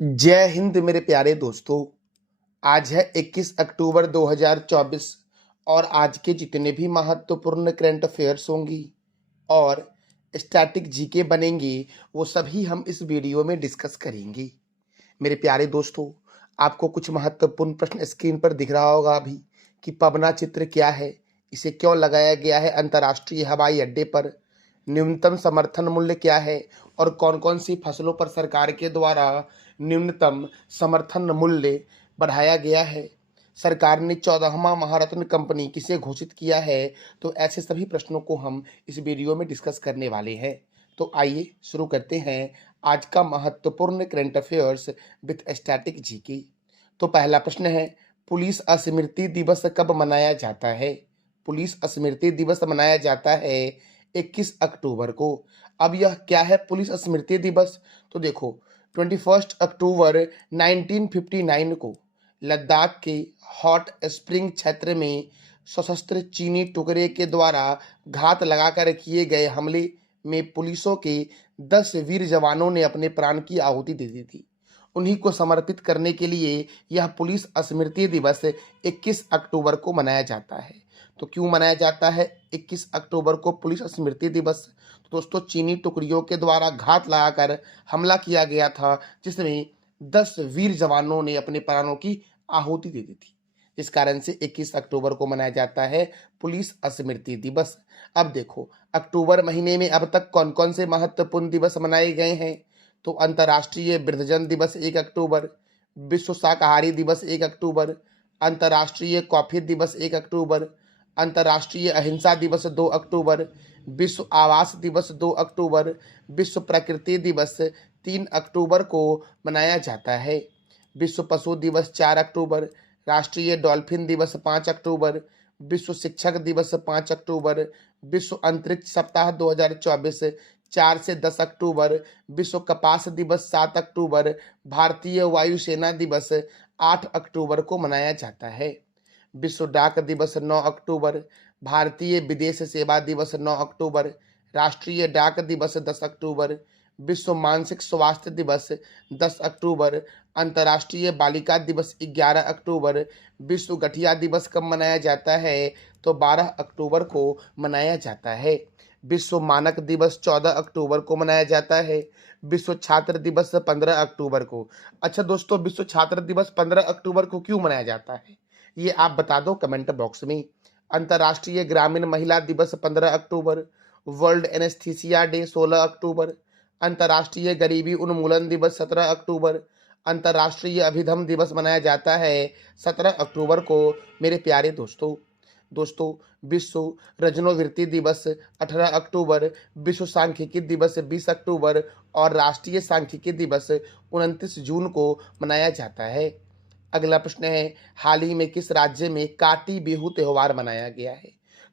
जय हिंद मेरे प्यारे दोस्तों। आज है 21 अक्टूबर 2024 और आज के जितने भी महत्वपूर्ण करंट अफेयर्स होंगी और स्टैटिक जीके बनेंगे वो सभी हम इस वीडियो में डिस्कस करेंगे। मेरे प्यारे दोस्तों, आपको कुछ महत्वपूर्ण प्रश्न स्क्रीन पर दिख रहा होगा अभी कि पबना चित्र क्या है, इसे क्यों लगाया गया है अंतर्राष्ट्रीय हवाई अड्डे पर, न्यूनतम समर्थन मूल्य क्या है और कौन कौन सी फसलों पर सरकार के द्वारा न्यूनतम समर्थन मूल्य बढ़ाया गया है, सरकार ने 14वां महारत्न कंपनी किसे घोषित किया है। तो ऐसे सभी प्रश्नों को हम इस वीडियो में डिस्कस करने वाले हैं। तो आइए शुरू करते हैं आज का महत्वपूर्ण current affairs with static GK. तो पहला प्रश्न है, पुलिस स्मृति दिवस कब मनाया जाता है? पुलिस स्मृति दिवस मनाया जाता है 21 अक्टूबर को। अब यह क्या है पुलिस स्मृति दिवस? तो देखो, 21 अक्टूबर 1959 को लद्दाख के हॉट स्प्रिंग क्षेत्र में सशस्त्र चीनी टुकड़े के द्वारा घात लगाकर किए गए हमले में पुलिसों के 10 वीर जवानों ने अपने प्राण की आहुति दे दी थी। उन्हीं को समर्पित करने के लिए यह पुलिस स्मृति दिवस 21 अक्टूबर को मनाया जाता है। तो क्यों मनाया जाता है 21 अक्टूबर को पुलिस स्मृति दिवस? तो दोस्तों, चीनी टुकड़ियों के द्वारा घात लगाकर हमला किया गया था जिसमें 10 वीर जवानों ने अपने प्राणों की आहुति दे दी थी। इस कारण से 21 अक्टूबर को मनाया जाता है पुलिस स्मृति दिवस। अब देखो, अक्टूबर महीने में अब तक कौन कौन से महत्वपूर्ण दिवस मनाए गए हैं। तो अंतर्राष्ट्रीय वृद्धजन दिवस 1 अक्टूबर, विश्व शाकाहारी दिवस 1 अक्टूबर, अंतर्राष्ट्रीय कॉफी दिवस 1 अक्टूबर, अंतर्राष्ट्रीय अहिंसा दिवस 2 अक्टूबर, विश्व आवास दिवस 2 अक्टूबर, विश्व प्रकृति दिवस 3 अक्टूबर को मनाया जाता है, विश्व पशु दिवस 4 अक्टूबर, राष्ट्रीय डॉल्फिन दिवस 5 अक्टूबर, विश्व शिक्षक दिवस 5 अक्टूबर, विश्व अंतरिक्ष सप्ताह 2024 4 से 10 अक्टूबर, विश्व कपास दिवस 7 अक्टूबर, भारतीय वायुसेना दिवस 8 अक्टूबर को मनाया जाता है, विश्व डाक दिवस 9 अक्टूबर, भारतीय विदेश सेवा दिवस 9 अक्टूबर, राष्ट्रीय डाक दिवस 10 अक्टूबर, विश्व मानसिक स्वास्थ्य दिवस 10 अक्टूबर, अंतर्राष्ट्रीय बालिका दिवस 11 अक्टूबर, विश्व गठिया दिवस कब मनाया जाता है? तो 12 अक्टूबर को मनाया जाता है, विश्व मानक दिवस 14 अक्टूबर को मनाया जाता है, विश्व छात्र दिवस 15 अक्टूबर को। अच्छा दोस्तों, विश्व छात्र दिवस 15 अक्टूबर को क्यों मनाया जाता है ये आप बता दो कमेंट बॉक्स में। अंतर्राष्ट्रीय ग्रामीण महिला दिवस 15 अक्टूबर, वर्ल्ड एनेस्थीसिया डे 16 अक्टूबर, अंतर्राष्ट्रीय गरीबी उन्मूलन दिवस 17 अक्टूबर, अंतर्राष्ट्रीय अभिधम दिवस मनाया जाता है 17 अक्टूबर को। मेरे प्यारे दोस्तों, विश्व रजनोवृत्ति दिवस 18 अक्टूबर, विश्व सांख्यिकी दिवस 20 अक्टूबर और राष्ट्रीय सांख्यिकी दिवस 29 जून को मनाया जाता है। अगला प्रश्न है, हाल ही में किस राज्य में काटी बिहू त्योहार मनाया गया है?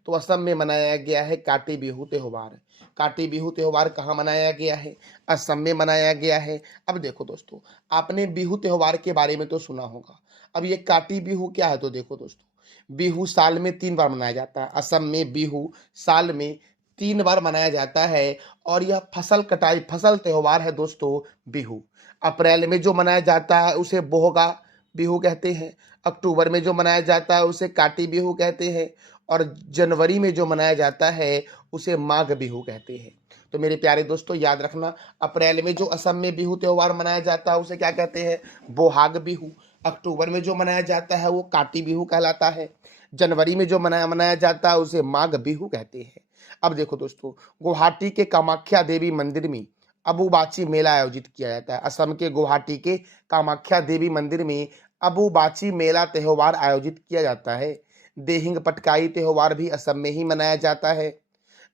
तो असम में मनाया गया है काटी बिहू त्योहार। काटी बिहू त्योहार कहाँ मनाया गया है? असम में मनाया गया है। अब देखो दोस्तों, आपने बिहू त्योहार के बारे में तो सुना होगा, अब ये काटी बिहू क्या है? तो देखो दोस्तों, बिहू साल में 3 बार मनाया जाता है। असम में बिहू साल में 3 बार मनाया जाता है और यह फसल कटाई फसल त्योहार है दोस्तों। बिहू अप्रैल में जो मनाया जाता है उसे बोहगा बिहू कहते हैं, अक्टूबर में जो मनाया जाता है उसे काटी बिहू कहते हैं और जनवरी में जो मनाया जाता है उसे माघ बिहू कहते हैं। तो मेरे प्यारे दोस्तों याद रखना, अप्रैल में जो असम में बिहू त्योहार मनाया जाता है उसे क्या कहते हैं? बोहाग बिहू। अक्टूबर में जो मनाया जाता है वो काटी बिहू कहलाता है। जनवरी में जो मनाया जाता है उसे माघ बिहू कहते हैं। अब देखो दोस्तों, गुवाहाटी के कामाख्या देवी मंदिर में अबुबाची मेला आयोजित किया जाता है। असम के गुवाहाटी के कामाख्या देवी मंदिर में अबुबाची मेला त्योहार आयोजित किया जाता है। देहिंग पटकाई त्योहार भी असम में ही मनाया जाता है।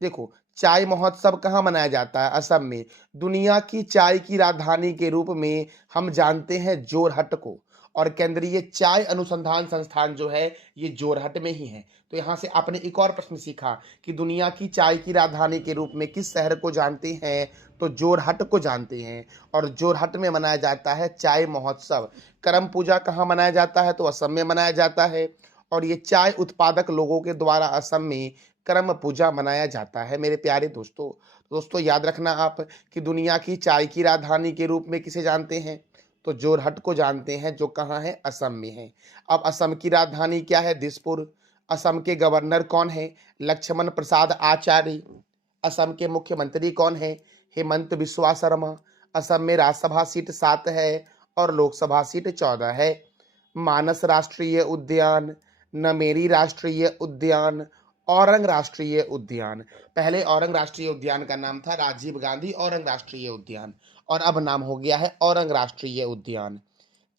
देखो, चाय महोत्सव कहाँ मनाया जाता है? असम में। दुनिया की चाय की राजधानी के रूप में हम जानते हैं जोरहट को और केंद्रीय चाय अनुसंधान संस्थान जो है ये जोरहट में ही है। तो यहाँ से आपने एक और प्रश्न सीखा कि दुनिया की चाय की राजधानी के रूप में किस शहर को जानते हैं? तो जोरहट को जानते हैं और जोरहट में मनाया जाता है चाय महोत्सव। करम पूजा कहाँ मनाया जाता है? तो असम में मनाया जाता है और ये चाय उत्पादक लोगों के द्वारा असम में करम पूजा मनाया जाता है। मेरे प्यारे दोस्तों याद रखना आप कि दुनिया की चाय की राजधानी के रूप में किसे जानते हैं? तो जोरहट को जानते हैं, जो कहाँ है, असम में है। अब असम की राजधानी क्या है, दिसपुर। असम के गवर्नर कौन है, लक्ष्मण प्रसाद आचार्य। असम के मुख्यमंत्री कौन है, हेमंत बिस्वा शर्मा। असम में राज्यसभा सीट 7 है और लोकसभा सीट 14 है। मानस राष्ट्रीय उद्यान, नमेरी राष्ट्रीय उद्यान, औरंग राष्ट्रीय उद्यान। पहले औरंग राष्ट्रीय उद्यान का नाम था राजीव गांधी औरंग राष्ट्रीय उद्यान, और अब नाम हो गया है औरंग राष्ट्रीय उद्यान।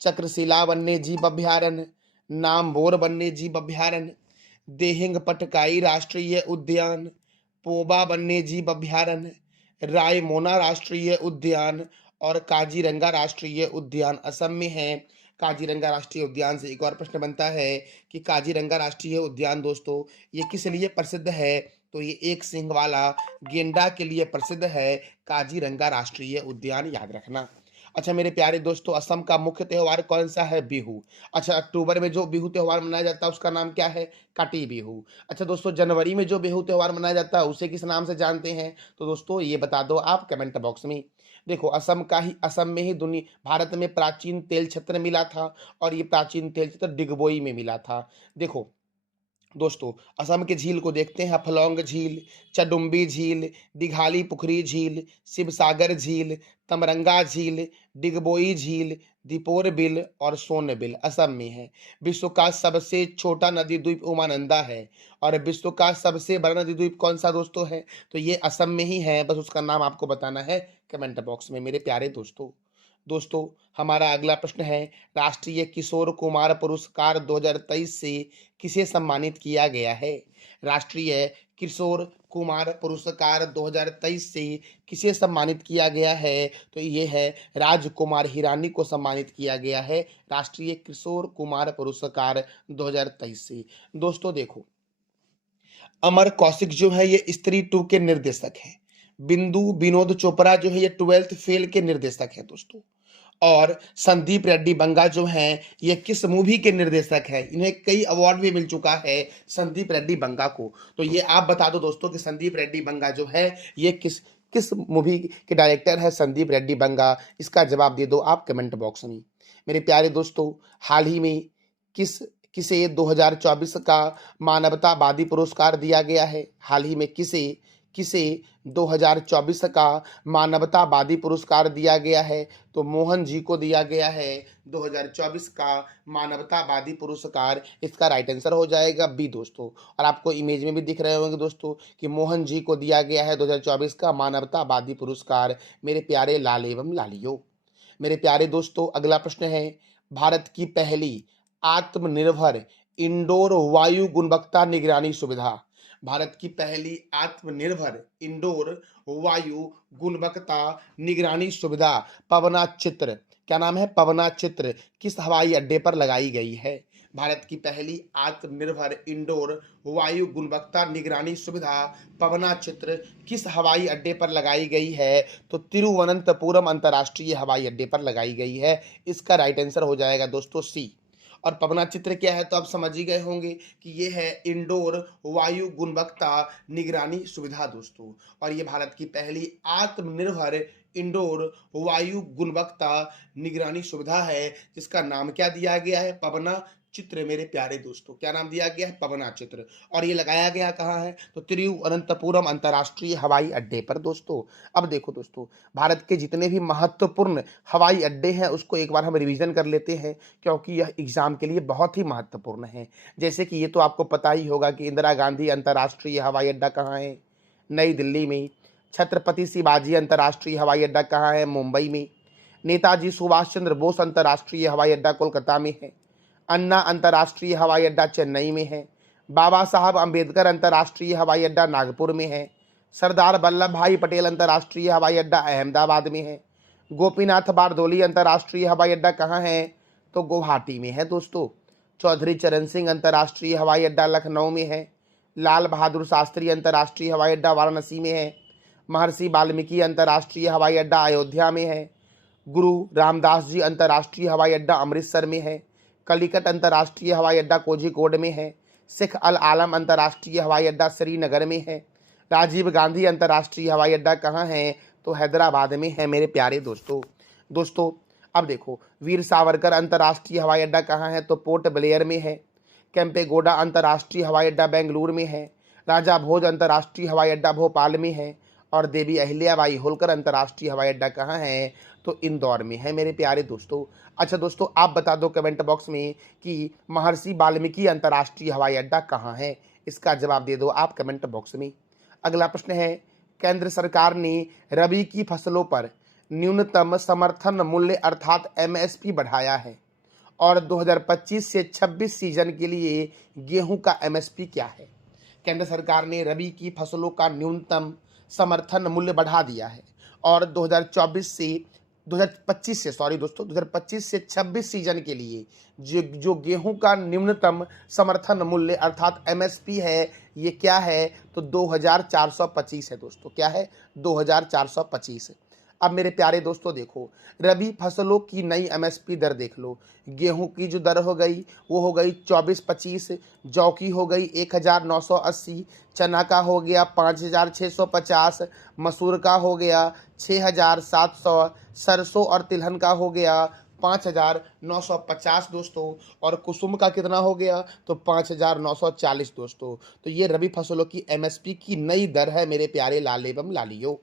चक्रशिला वन्यजीव अभ्यारण्य, नामबोर वन्यजीव अभ्यारण्य, देहिंग पटकाई राष्ट्रीय उद्यान, पोबा वन्यजीव अभ्यारण्य, रायमोना राष्ट्रीय उद्यान और काजीरंगा राष्ट्रीय उद्यान असम में है। काजीरंगा राष्ट्रीय उद्यान से एक और प्रश्न बनता है कि काजीरंगा राष्ट्रीय उद्यान दोस्तों ये किस लिए प्रसिद्ध है, तो ये एक सींग वाला गेंडा के लिए प्रसिद्ध है। काजीरंगा राष्ट्रीय उद्यान याद रखना। अच्छा मेरे प्यारे दोस्तों, असम का मुख्य त्योहार कौन सा है, बिहू। अच्छा अक्टूबर में जो बिहू त्योहार मनाया जाता है उसका नाम क्या है, काटी बिहू। अच्छा दोस्तों, जनवरी में जो बिहू त्योहार मनाया जाता है उसे किस नाम से जानते हैं, तो दोस्तों ये बता दो आप कमेंट बॉक्स में। देखो असम में ही दुनिया भारत में प्राचीन तेल क्षेत्र मिला था, और ये प्राचीन तेल क्षेत्र डिगबोई में मिला था। देखो दोस्तों, असम के झील को देखते हैं, हफलौंग झील, चडुम्बी झील, दिघाली पुखरी झील, शिवसागर झील, तमरंगा झील, डिगबोई झील, दीपोर बिल और सोनबिल असम में है। विश्व का सबसे छोटा नदी द्वीप उमानंदा है, और विश्व का सबसे बड़ा नदी द्वीप कौन सा दोस्तों है, तो ये असम में ही है, बस उसका नाम आपको बताना है कमेंट बॉक्स में मेरे प्यारे दोस्तों। दोस्तों हमारा अगला प्रश्न है, राष्ट्रीय किशोर कुमार पुरस्कार 2023 से किसे सम्मानित किया गया है। राष्ट्रीय किशोर कुमार पुरस्कार 2023 से किसे सम्मानित किया गया है, तो ये है राजकुमार हिरानी को सम्मानित किया गया है राष्ट्रीय किशोर कुमार पुरस्कार 2023 से। दोस्तों देखो, अमर कौशिक जो है ये स्त्री 2 के निर्देशक हैं। बिंदु विनोद चोपड़ा जो है ये 12th फेल के निर्देशक है दोस्तों। और संदीप रेड्डी बंगा जो हैं ये किस मूवी के निर्देशक हैं, इन्हें कई अवार्ड भी मिल चुका है संदीप रेड्डी बंगा को। तो ये आप बता दो दोस्तों कि संदीप रेड्डी बंगा जो है ये किस किस मूवी के डायरेक्टर है संदीप रेड्डी बंगा, इसका जवाब दे दो आप कमेंट बॉक्स में। मेरे प्यारे दोस्तों, हाल ही में किसे 2024 का मानवतावादी पुरस्कार दिया गया है। हाल ही में किसे किसे 2024 का मानवतावादी पुरस्कार दिया गया है, तो मोहन जी को दिया गया है 2024 का मानवतावादी पुरस्कार। इसका राइट आंसर हो जाएगा बी दोस्तों। और आपको इमेज में भी दिख रहे होंगे दोस्तों कि मोहन जी को दिया गया है 2024 का मानवतावादी पुरस्कार, मेरे प्यारे लाल एवं लालियों। मेरे प्यारे दोस्तों, अगला प्रश्न है, भारत की पहली आत्मनिर्भर इंडोर वायु गुणवत्ता निगरानी सुविधा। भारत की पहली आत्मनिर्भर इंडोर वायु गुणवत्ता निगरानी सुविधा पवना चित्र, क्या नाम है, पवना चित्र किस हवाई अड्डे पर लगाई गई है। भारत की पहली आत्मनिर्भर इंडोर वायु गुणवत्ता निगरानी सुविधा पवना चित्र किस हवाई अड्डे पर लगाई गई है, तो तिरुवनंतपुरम अंतर्राष्ट्रीय हवाई अड्डे पर लगाई गई है। इसका राइट आंसर हो जाएगा दोस्तों सी। और पवना चित्र क्या है, तो आप समझ ही गए होंगे कि ये है इंडोर वायु गुणवत्ता निगरानी सुविधा दोस्तों। और ये भारत की पहली आत्मनिर्भर इंडोर वायु गुणवत्ता निगरानी सुविधा है, जिसका नाम क्या दिया गया है, पवना चित्र। मेरे प्यारे दोस्तों, क्या नाम दिया गया है, पवना चित्र। और ये लगाया गया कहाँ है, तो तिरुवनंतपुरम अंतर्राष्ट्रीय हवाई अड्डे पर दोस्तों। अब देखो दोस्तों, भारत के जितने भी महत्वपूर्ण हवाई अड्डे हैं उसको एक बार हम रिवीजन कर लेते हैं, क्योंकि यह एग्जाम के लिए बहुत ही महत्वपूर्ण है। जैसे कि ये तो आपको पता ही होगा कि इंदिरा गांधी अंतर्राष्ट्रीय हवाई अड्डा कहाँ है, नई दिल्ली में। छत्रपति शिवाजी अंतर्राष्ट्रीय हवाई अड्डा कहाँ है, मुंबई में। नेताजी सुभाष चंद्र बोस अंतर्राष्ट्रीय हवाई अड्डा कोलकाता में है। अन्ना अंतर्राष्ट्रीय हवाई अड्डा चेन्नई में है। बाबा साहब अंबेडकर अंतर्राष्ट्रीय हवाई अड्डा नागपुर में है। सरदार वल्लभ भाई पटेल अंतर्राष्ट्रीय हवाई अड्डा अहमदाबाद में है। गोपीनाथ बारदोली अंतर्राष्ट्रीय हवाई अड्डा कहाँ है, तो गुवाहाटी में है दोस्तों। चौधरी चरण सिंह अंतर्राष्ट्रीय हवाई अड्डा लखनऊ में है। लाल बहादुर शास्त्री अंतर्राष्ट्रीय हवाई अड्डा वाराणसी में है। महर्षि वाल्मीकि अंतर्राष्ट्रीय हवाई अड्डा अयोध्या में है। गुरु रामदास जी अंतर्राष्ट्रीय हवाई अड्डा अमृतसर में है। कलिकट अंतर्राष्ट्रीय हवाई अड्डा कोझिकोड में है। शेख अल आलम अंतर्राष्ट्रीय हवाई अड्डा श्रीनगर में है। राजीव गांधी अंतर्राष्ट्रीय हवाई अड्डा कहाँ है, तो हैदराबाद में है मेरे प्यारे दोस्तों। अब देखो, वीर सावरकर अंतर्राष्ट्रीय हवाई अड्डा कहाँ है, तो पोर्ट ब्लेयर में है। केम्पेगौड़ा अंतर्राष्ट्रीय हवाई अड्डा बेंगलुरु में है। राजा भोज अंतर्राष्ट्रीय हवाई अड्डा भोपाल में है। और देवी अहिल्याबाई होलकर अंतर्राष्ट्रीय हवाई अड्डा कहाँ है, तो इंदौर में है मेरे प्यारे दोस्तों। अच्छा दोस्तों, आप बता दो कमेंट बॉक्स में कि महर्षि वाल्मीकि अंतर्राष्ट्रीय हवाई अड्डा कहाँ है। इसका जवाब दे दो आप कमेंट बॉक्स में। अगला प्रश्न है, केंद्र सरकार ने रबी की फसलों पर न्यूनतम समर्थन मूल्य अर्थात एमएसपी बढ़ाया है और 2025 से 26 सीजन के लिए गेहूं का एमएसपी क्या है। केंद्र सरकार ने रबी की फसलों का न्यूनतम समर्थन मूल्य बढ़ा दिया है और 2025 से 26 सीजन के लिए जो गेहूं का न्यूनतम समर्थन मूल्य अर्थात एमएसपी है, ये क्या है, तो 2425 है दोस्तों। क्या है, 2425। अब मेरे प्यारे दोस्तों देखो, रबी फसलों की नई एमएसपी दर देख लो। गेहूं की जो दर हो गई वो हो गई 2425, जौ की हो गई 1980, चना का हो गया 5650, मसूर का हो गया 6700, सरसों और तिलहन का हो गया 5950 दोस्तों, और कुसुम का कितना हो गया, तो 5940 दोस्तों। तो ये रबी फसलों की एमएसपी की नई दर है मेरे प्यारे लाल एवं लालियों।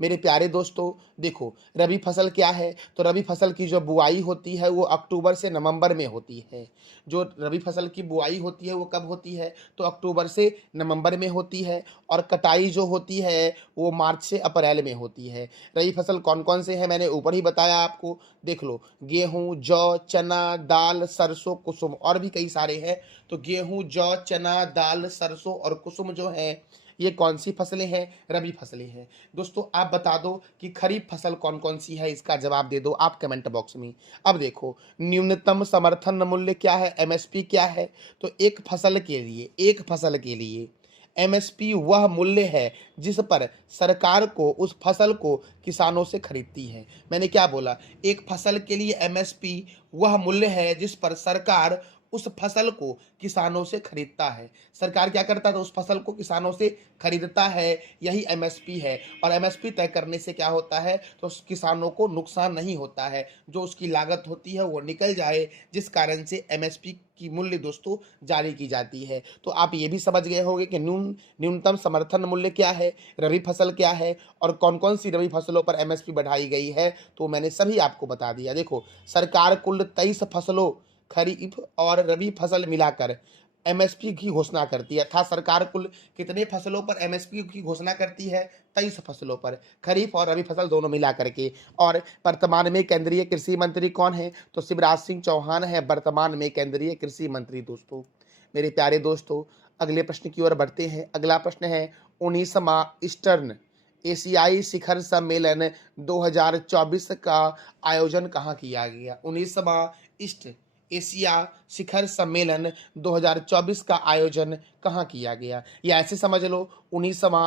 मेरे प्यारे दोस्तों देखो, रबी फसल क्या है, तो रबी फसल की जो बुआई होती है वो अक्टूबर से नवंबर में होती है। जो रबी फसल की बुआई होती है वो कब होती है, तो अक्टूबर से नवंबर में होती है, और कटाई जो होती है वो मार्च से अप्रैल में होती है। रबी फसल कौन कौन से हैं मैंने ऊपर ही बताया आपको, देख लो, गेहूं, जौ, चना, दाल, सरसों, कुसुम, और भी कई सारे हैं। तो गेहूं, जौ, चना, दाल, सरसों और कुसुम जो है ये कौन सी फसलें हैं, रबी फसलें हैं दोस्तों। आप बता दो कि खरीफ फसल कौन कौन सी है, इसका जवाब दे दो आप कमेंट बॉक्स में। अब देखो, न्यूनतम समर्थन मूल्य क्या है, एमएसपी क्या है, तो एक फसल के लिए एमएसपी वह मूल्य है जिस पर सरकार को उस फसल को किसानों से खरीदती है। मैंने क्या बोला, एक फसल के लिए एमएसपी वह मूल्य है जिस पर सरकार उस फसल को किसानों से खरीदता है। सरकार क्या करता है, तो उस फसल को किसानों से खरीदता है, यही एमएसपी है। और एमएसपी तय करने से क्या होता है, तो किसानों को नुकसान नहीं होता है, जो उसकी लागत होती है वो निकल जाए, जिस कारण से एमएसपी की मूल्य दोस्तों जारी की जाती है। तो आप ये भी समझ गए होंगे कि न्यूनतम समर्थन मूल्य क्या है, रबी फसल क्या है, और कौन कौन सी रबी फसलों पर एमएसपी बढ़ाई गई है, तो मैंने सभी आपको बता दिया। देखो, सरकार कुल 23 फसलों, खरीफ और रबी फसल मिलाकर एमएसपी की घोषणा करती है। अर्थात सरकार कुल कितने फसलों पर एमएसपी की घोषणा करती है, 23 फसलों पर, खरीफ और रबी फसल दोनों मिला करके। और वर्तमान में केंद्रीय कृषि मंत्री कौन है, तो शिवराज सिंह चौहान है वर्तमान में केंद्रीय कृषि मंत्री दोस्तों। मेरे प्यारे दोस्तों, अगले प्रश्न की ओर बढ़ते हैं। अगला प्रश्न है, 19वां ईस्टर्न एशियाई शिखर सम्मेलन 2024 का आयोजन कहाँ किया गया। 19वां ईस्ट एशिया शिखर सम्मेलन 2024 का आयोजन कहाँ किया गया, या ऐसे समझ लो, 19वां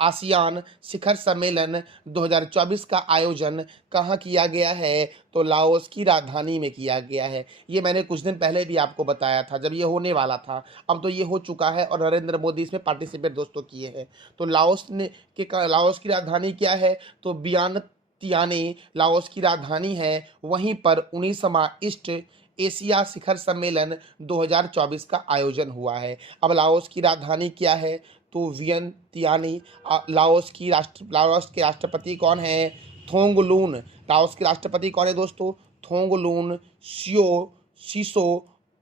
आसियान शिखर सम्मेलन 2024 का आयोजन कहाँ किया गया है, तो लाओस की राजधानी में किया गया है। ये मैंने कुछ दिन पहले भी आपको बताया था जब ये होने वाला था। अब तो ये हो चुका है और नरेंद्र मोदी इसमें पार्टिसिपेट दोस्तों किए हैं। तो लाओस की राजधानी क्या है, तो वियंतियाने लाओस की राजधानी है। वहीं पर 19वां ईस्ट एशिया शिखर सम्मेलन 2024 का आयोजन हुआ है। अब लाओस की राजधानी क्या है, तो वियंतियाने। लाओस के राष्ट्रपति कौन है, थोंगलून। लाओस के राष्ट्रपति कौन है दोस्तों, थोंगलून सिसो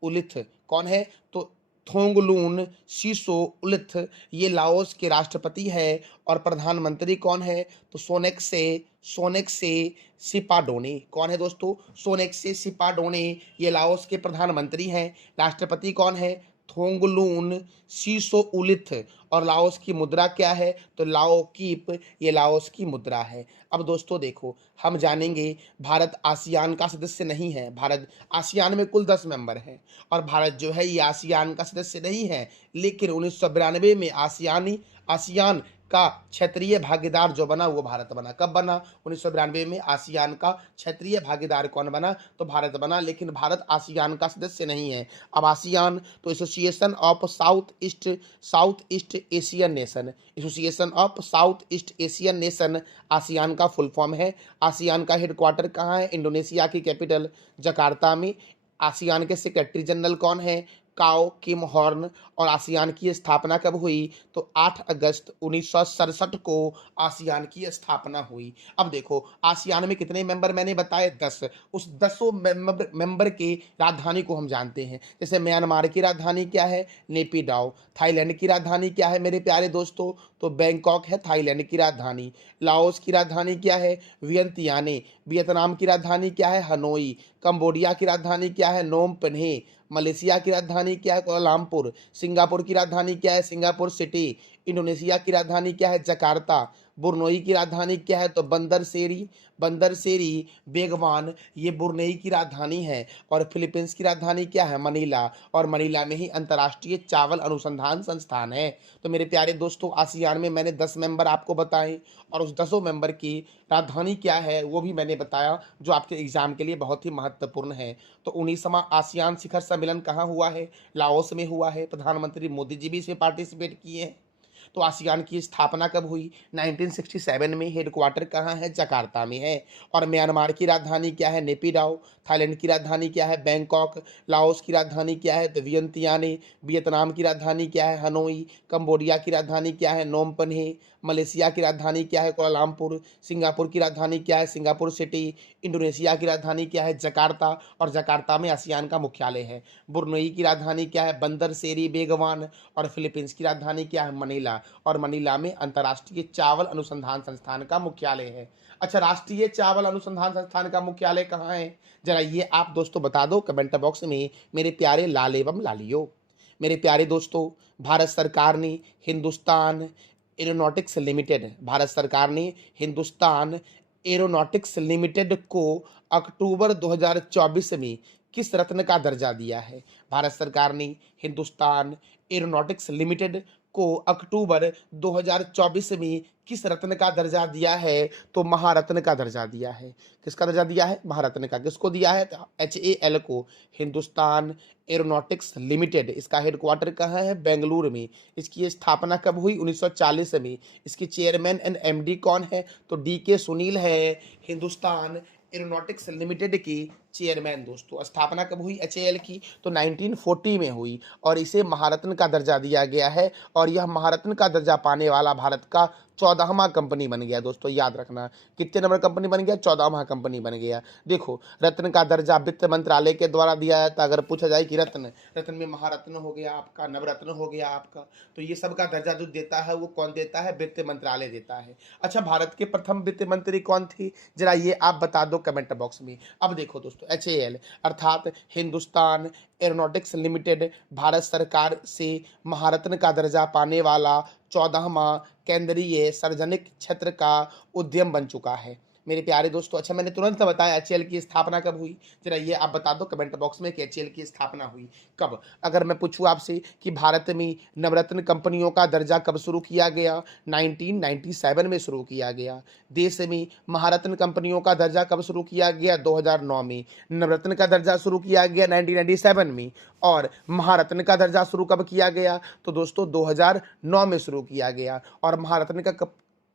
उलिथ। कौन है, तो थोंगलून सिसो उलिथ, ये लाओस के राष्ट्रपति है। और प्रधानमंत्री कौन है, तो सोनेक्से सिपाडोने। कौन है दोस्तों, सोनेक्से सिपाडोने, ये लाओस के प्रधानमंत्री हैं। राष्ट्रपति कौन है, थोंगलून सिसो उलिथ। और लाओस की मुद्रा क्या है, तो लाओ कीप, ये लाओस की मुद्रा है। अब दोस्तों देखो, हम जानेंगे भारत आसियान का सदस्य नहीं है। भारत आसियान में कुल 10 मेंबर हैं और भारत जो है ये आसियान का सदस्य नहीं है। लेकिन 1992 में आसियान का क्षेत्रीय भागीदार जो बना वो भारत बना। कब बना? 1992 में आसियान का क्षेत्रीय भागीदार कौन बना? तो भारत बना। लेकिन भारत आसियान का सदस्य नहीं है। अब आसियान तो association of south east Asian nation, association of south east Asian nation ASEAN का फुल फॉर्म है। आसियान का हेडक्वार्टर कहाँ है? इंडोनेशिया की कैपिटल जकार्ता में। आसियान के सेक्रेटरी जनरल कौन है? काओ किम हॉर्न। और आसियान की स्थापना कब हुई? तो 8 अगस्त 1967 को आसियान की स्थापना हुई। अब देखो आसियान में कितने मेंबर मैंने बताए? 10। उस 10 मेंबर की राजधानी को हम जानते हैं। जैसे म्यांमार की राजधानी क्या है? नेपिडाओ। थाईलैंड की राजधानी क्या है मेरे प्यारे दोस्तों? तो बैंकॉक है थाईलैंड की राजधानी। लाओस की राजधानी क्या है? वियंतियाने। वियतनाम की राजधानी क्या है? हनोई। कंबोडिया की राजधानी क्या है? नोम पेन्हे। मलेशिया की राजधानी क्या है? कोलालमपुर। सिंगापुर की राजधानी क्या है? Singapore city. इंडोनेशिया की राजधानी क्या है? जकार्ता। बुरनोई की राजधानी क्या है? तो बंदरसेरी बेगवान, ये बुरनई की राजधानी है। और फिलीपींस की राजधानी क्या है? मनीला। और मनीला में ही अंतर्राष्ट्रीय चावल अनुसंधान संस्थान है। तो मेरे प्यारे दोस्तों आसियान में मैंने 10 मेंबर आपको बताए और उस 10 मेंबर की राजधानी क्या है वो भी मैंने बताया, जो आपके एग्जाम के लिए बहुत ही महत्वपूर्ण है। तो 19वां आसियान शिखर सम्मेलन कहाँ हुआ है? लाओस में हुआ है। प्रधानमंत्री मोदी जी भी इसमें पार्टिसिपेट किए हैं। तो आसियान की स्थापना कब हुई? 1967 में। हेडक्वार्टर कहाँ है? जकार्ता में है। और म्यांमार की राजधानी क्या है? नेपिडाओ। थाईलैंड की राजधानी क्या है? बैंकॉक। लाओस की राजधानी क्या है? तो वियंतियाने। वियतनाम की राजधानी क्या है? हनोई। कंबोडिया की राजधानी क्या है? नोम पेन्हे। मलेशिया की राजधानी क्या है? कोलालमपुर। सिंगापुर की राजधानी क्या है? Singapore city. इंडोनेशिया की राजधानी क्या है? जकार्ता। और जकार्ता में आसियान का मुख्यालय है। बुरनई की राजधानी क्या है? बंदरसेरी बेगवान। और फिलीपींस की राजधानी क्या है? मनीला। और मनीला में अंतर्राष्ट्रीय चावल अनुसंधान संस्थान का मुख्यालय है। अच्छा, राष्ट्रीय चावल अनुसंधान संस्थान का मुख्यालय कहाँ है? जरा ये आप दोस्तों बता दो कमेंट बॉक्स में मेरे प्यारे लाल एवं लालियो। मेरे प्यारे दोस्तों भारत सरकार ने हिंदुस्तान एरोनॉटिक्स लिमिटेड, भारत सरकार ने हिंदुस्तान एरोनॉटिक्स लिमिटेड को अक्टूबर 2024 में किस रत्न का दर्जा दिया है? भारत सरकार ने हिंदुस्तान एरोनॉटिक्स लिमिटेड को अक्टूबर 2024 में किस रत्न का दर्जा दिया है? तो महारत्न का दर्जा दिया है। किसका दर्जा दिया है? महारत्न का। किसको दिया है? HAL को। हिंदुस्तान एरोनॉटिक्स लिमिटेड, इसका हेडक्वार्टर कहाँ है? बेंगलुरु में। इसकी स्थापना कब हुई? 1940 में। इसके चेयरमैन एंड MD कौन है? तो DK सुनील है हिंदुस्तान एरोनॉटिक्स लिमिटेड की चेयरमैन। दोस्तों स्थापना कब हुई HAL की? तो 1940 में हुई और इसे महारत्न का दर्जा दिया गया है। और यह महारत्न का दर्जा पाने वाला भारत का 14वां कंपनी बन गया। दोस्तों याद रखना, कितने नंबर कंपनी बन गया? 14वां कंपनी बन गया। देखो रत्न का दर्जा वित्त मंत्रालय के द्वारा दिया जाता है। अगर पूछा जाए कि रत्न में महारत्न हो गया आपका, नवरत्न हो गया आपका, तो ये सब का दर्जा जो देता है वो कौन देता है? वित्त मंत्रालय देता है। अच्छा, भारत के प्रथम वित्त मंत्री कौन थी? जरा ये आप बता दो कमेंट बॉक्स में। अब देखो दोस्तों HAL अर्थात हिंदुस्तान एरोनॉटिक्स लिमिटेड भारत सरकार से महारत्न का दर्जा पाने वाला 14वां केंद्रीय सार्वजनिक क्षेत्र का उद्यम बन चुका है। मेरे प्यारे दोस्तों अच्छा मैंने तुरंत बताया HAL की स्थापना कब हुई? जरा ये आप बता दो कमेंट बॉक्स में कि HAL की स्थापना हुई कब। अगर मैं पूछूं आपसे कि भारत में नवरत्न कंपनियों का दर्जा कब शुरू किया गया? 1997 में शुरू किया गया। देश में महारत्न कंपनियों का दर्जा कब शुरू किया गया? 2009 में। नवरत्न का दर्जा शुरू किया गया 1997 में। और महारत्न का दर्जा शुरू कब किया गया? तो दोस्तों 2009 में शुरू किया गया। और महारत्न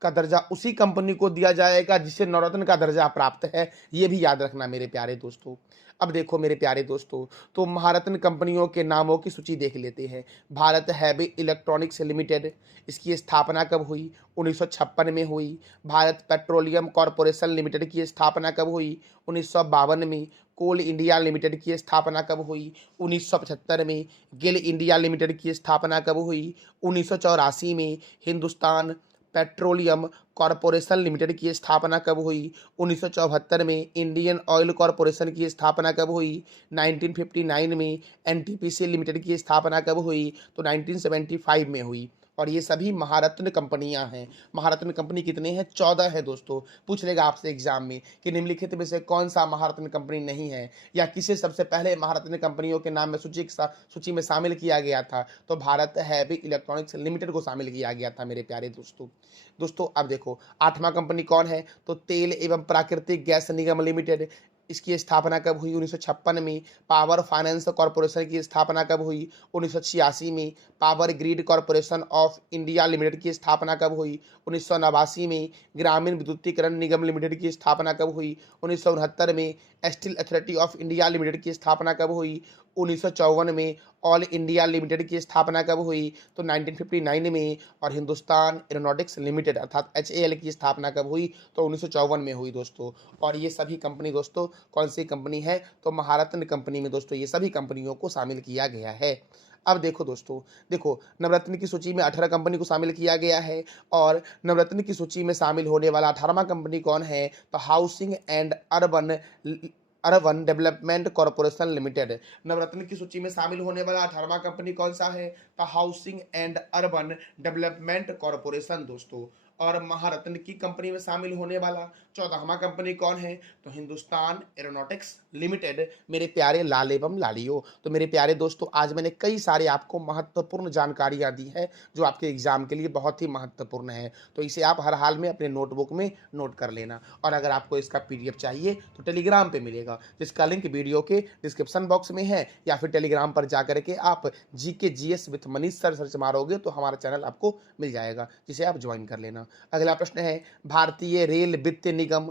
का दर्जा उसी कंपनी को दिया जाएगा जिसे नवरत्न का दर्जा प्राप्त है। ये भी याद रखना मेरे प्यारे दोस्तों। अब देखो मेरे प्यारे दोस्तों, तो महारत्न कंपनियों के नामों की सूची देख लेते हैं। भारत हैवी इलेक्ट्रॉनिक्स लिमिटेड, इसकी स्थापना कब हुई? 1956 में हुई। भारत पेट्रोलियम कॉरपोरेशन लिमिटेड की स्थापना कब हुई? 1952 में। कोल इंडिया लिमिटेड की स्थापना कब हुई? 1975 में। गेल इंडिया लिमिटेड की स्थापना कब हुई? 1984 में। हिंदुस्तान पेट्रोलियम कॉरपोरेशन लिमिटेड की स्थापना कब हुई? 1974 में। इंडियन ऑयल कॉरपोरेशन की स्थापना कब हुई? 1959 में। NTPC लिमिटेड की स्थापना कब हुई? तो 1975 में हुई। और ये सभी महारत्न कंपनियां हैं। महारत्न कंपनी कितने हैं? 14 है दोस्तों। पूछ लेगा आपसे एग्जाम में कि निम्नलिखित में से कौन सा महारत्न कंपनी नहीं है, या किसे सबसे पहले महारत्न कंपनियों के नाम में सूची में शामिल किया गया था? तो भारत हैवी इलेक्ट्रॉनिक्स लिमिटेड को शामिल किया गया था मेरे प्यारे दोस्तों। दोस्तों अब देखो 8वां कंपनी कौन है? तो तेल एवं प्राकृतिक गैस निगम लिमिटेड। इसकी स्थापना कब हुई? 1956 में। पावर फाइनेंस कॉर्पोरेशन की स्थापना कब हुई? 1986 में। Power grid corporation of India limited की स्थापना कब हुई? 1989 में। ग्रामीण विद्युतीकरण निगम लिमिटेड की स्थापना कब हुई? 1969 में। Steel authority of India limited की स्थापना कब हुई? 1954 में। ऑल इंडिया लिमिटेड की स्थापना कब हुई? तो 1959 में। और हिंदुस्तान एरोनॉटिक्स लिमिटेड अर्थात HAL की स्थापना कब हुई? तो 1954 में हुई दोस्तों। और ये सभी कंपनी दोस्तों कौन सी कंपनी है? तो महारत्न कंपनी में दोस्तों ये सभी कंपनियों को शामिल किया गया है। अब देखो दोस्तों, देखो नवरत्न की सूची में 18 कंपनी को शामिल किया गया है, और नवरत्न की सूची में शामिल होने वाला 18वां कंपनी कौन है? तो housing and urban development corporation limited. Navratna की सूची में शामिल होने वाला 18वां कंपनी कौन सा है? तो housing and urban development corporation दोस्तों। और महारत्न की कंपनी में शामिल होने वाला 14वां कंपनी कौन है? तो हिंदुस्तान एरोनॉटिक्स लिमिटेड मेरे प्यारे लाल एवं लालियो। तो मेरे प्यारे दोस्तों आज मैंने कई सारे आपको महत्वपूर्ण जानकारियां दी है जो आपके एग्जाम के लिए बहुत ही महत्वपूर्ण है। तो इसे आप हर हाल में अपने नोटबुक में नोट कर लेना। और अगर आपको इसका PDF चाहिए तो टेलीग्राम पे मिलेगा, जिसका लिंक वीडियो के डिस्क्रिप्शन बॉक्स में है, या फिर टेलीग्राम पर जाकर के आप GK GS with Manish sir search मारोगे तो हमारा चैनल आपको मिल जाएगा, जिसे आप ज्वाइन कर लेना। अगला प्रश्न है, भारतीय रेल वित्त निगम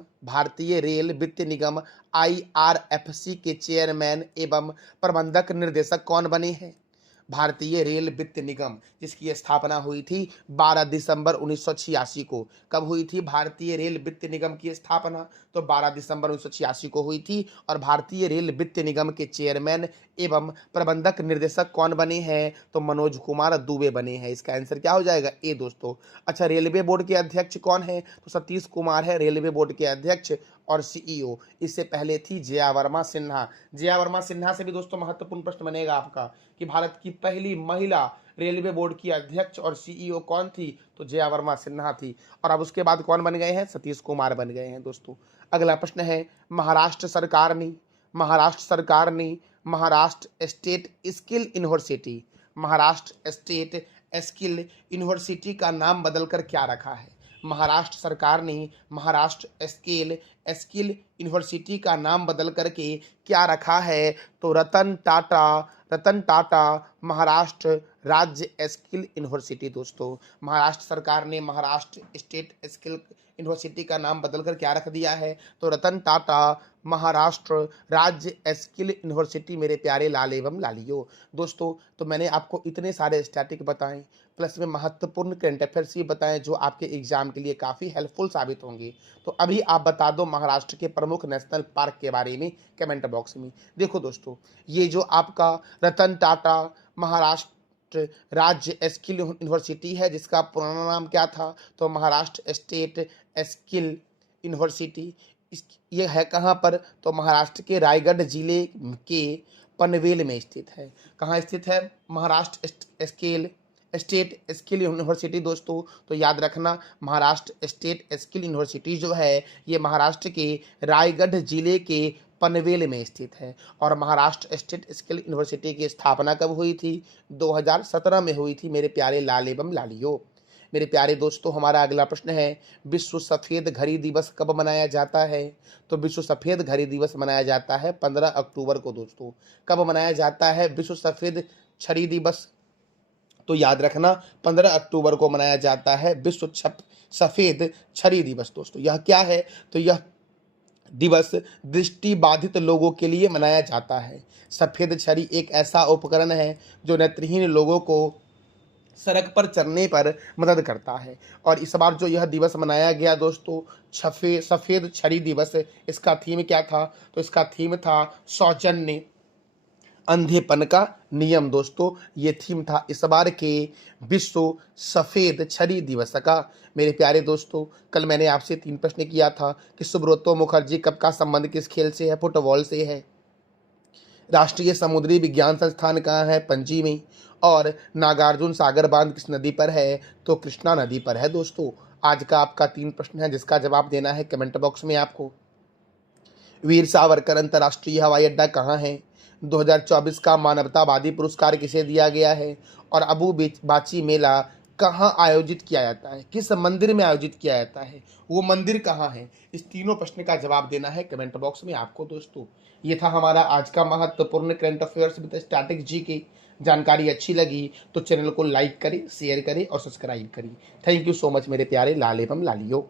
IRFC के चेयरमैन एवं प्रबंधक निर्देशक कौन बने हैं? भारतीय रेल वित्त निगम जिसकी स्थापना हुई थी 12 दिसंबर 1986 को। कब हुई थी भारतीय रेल वित्त निगम की स्थापना? तो 12 दिसंबर 1986 को हुई थी। और भारतीय रेल वित्त निगम के चेयरमैन एवं प्रबंधक निर्देशक कौन बने हैं? तो मनोज कुमार दुबे बने हैं। इसका आंसर क्या हो जाएगा? ए दोस्तों। अच्छा, रेलवे बोर्ड के अध्यक्ष कौन है? तो सतीश कुमार है रेलवे बोर्ड के अध्यक्ष और CEO। इससे पहले थी जया वर्मा सिन्हा। जया वर्मा सिन्हा से भी दोस्तों महत्वपूर्ण प्रश्न बनेगा आपका कि भारत की पहली महिला रेलवे बोर्ड की अध्यक्ष और CEO कौन थी? तो जया वर्मा सिन्हा थी। और अब उसके बाद कौन बन गए हैं? सतीश कुमार बन गए हैं दोस्तों। अगला प्रश्न है, महाराष्ट्र स्टेट स्किल यूनिवर्सिटी का नाम बदलकर क्या रखा है? महाराष्ट्र सरकार ने महाराष्ट्र स्किल यूनिवर्सिटी का नाम बदल करके क्या रखा है? तो रतन टाटा महाराष्ट्र राज्य स्किल यूनिवर्सिटी दोस्तों। महाराष्ट्र सरकार ने महाराष्ट्र स्टेट स्किल यूनिवर्सिटी का नाम बदलकर क्या रख दिया है? तो रतन टाटा महाराष्ट्र राज्य स्किल यूनिवर्सिटी मेरे प्यारे लाल एवं लालियो। दोस्तों तो मैंने आपको इतने सारे स्टैटिक बताएं, प्लस में महत्वपूर्ण करंट अफेयर्स भी बताएं जो आपके एग्जाम के लिए काफ़ी हेल्पफुल साबित होंगे। तो अभी आप बता दो महाराष्ट्र के प्रमुख नेशनल पार्क के बारे में कमेंट बॉक्स में। देखो दोस्तों, ये जो आपका रतन टाटा महाराष्ट्र राज्य स्किल यूनिवर्सिटी है, जिसका पुराना नाम क्या था? तो महाराष्ट्र स्टेट स्किल यूनिवर्सिटी। ये है कहाँ पर? तो महाराष्ट्र के रायगढ़ जिले के पनवेल में स्थित है। कहाँ स्थित है? महाराष्ट्र स्टेट स्किल यूनिवर्सिटी दोस्तों। तो याद रखना, महाराष्ट्र स्टेट स्किल यूनिवर्सिटी जो है ये महाराष्ट्र के रायगढ़ जिले के पनवेल में स्थित है। और महाराष्ट्र स्टेट स्किल यूनिवर्सिटी की स्थापना कब हुई थी? 2017 में हुई थी मेरे प्यारे लाल एवं लालियो। मेरे प्यारे दोस्तों हमारा अगला प्रश्न है, विश्व सफ़ेद घड़ी दिवस कब मनाया जाता है? तो विश्व सफ़ेद घड़ी दिवस मनाया जाता है 15 अक्टूबर को दोस्तों। कब मनाया जाता है विश्व सफ़ेद छड़ी दिवस? तो याद रखना 15 अक्टूबर को मनाया जाता है विश्व सफ़ेद छड़ी दिवस दोस्तों। यह क्या है? तो यह दिवस दृष्टिबाधित लोगों के लिए मनाया जाता है। सफ़ेद छड़ी एक ऐसा उपकरण है जो नेत्रहीन लोगों को सड़क पर चलने पर मदद करता है। और इस बार जो यह दिवस मनाया गया दोस्तों सफ़ेद छड़ी दिवस, इसका थीम क्या था? तो इसका थीम था सौजन्य अंधेपन का नियम दोस्तों। ये थीम था इस बार के विश्व सफ़ेद छड़ी दिवस का। मेरे प्यारे दोस्तों कल मैंने आपसे 3 प्रश्न किया था कि सुब्रतो मुखर्जी कप का संबंध किस खेल से है? फुटबॉल से है। राष्ट्रीय समुद्री विज्ञान संस्थान कहाँ है? पणजी में। और नागार्जुन सागर बांध किस नदी पर है? तो कृष्णा नदी पर है दोस्तों। आज का आपका 3 प्रश्न है जिसका जवाब देना है कमेंट बॉक्स में आपको। वीर सावरकर अंतर्राष्ट्रीय हवाई अड्डा कहाँ है? 2024 का मानवतावादी पुरस्कार किसे दिया गया है? और अबू बाची मेला कहाँ आयोजित किया जाता है? किस मंदिर में आयोजित किया जाता है? वो मंदिर कहाँ है? इस तीनों प्रश्न का जवाब देना है कमेंट बॉक्स में आपको दोस्तों। ये था हमारा आज का महत्वपूर्ण current affairs with static GK. जानकारी अच्छी लगी तो चैनल को लाइक करें, शेयर करें और सब्सक्राइब करें। थैंक यू सो मच मेरे प्यारे लाल एवं लालियों।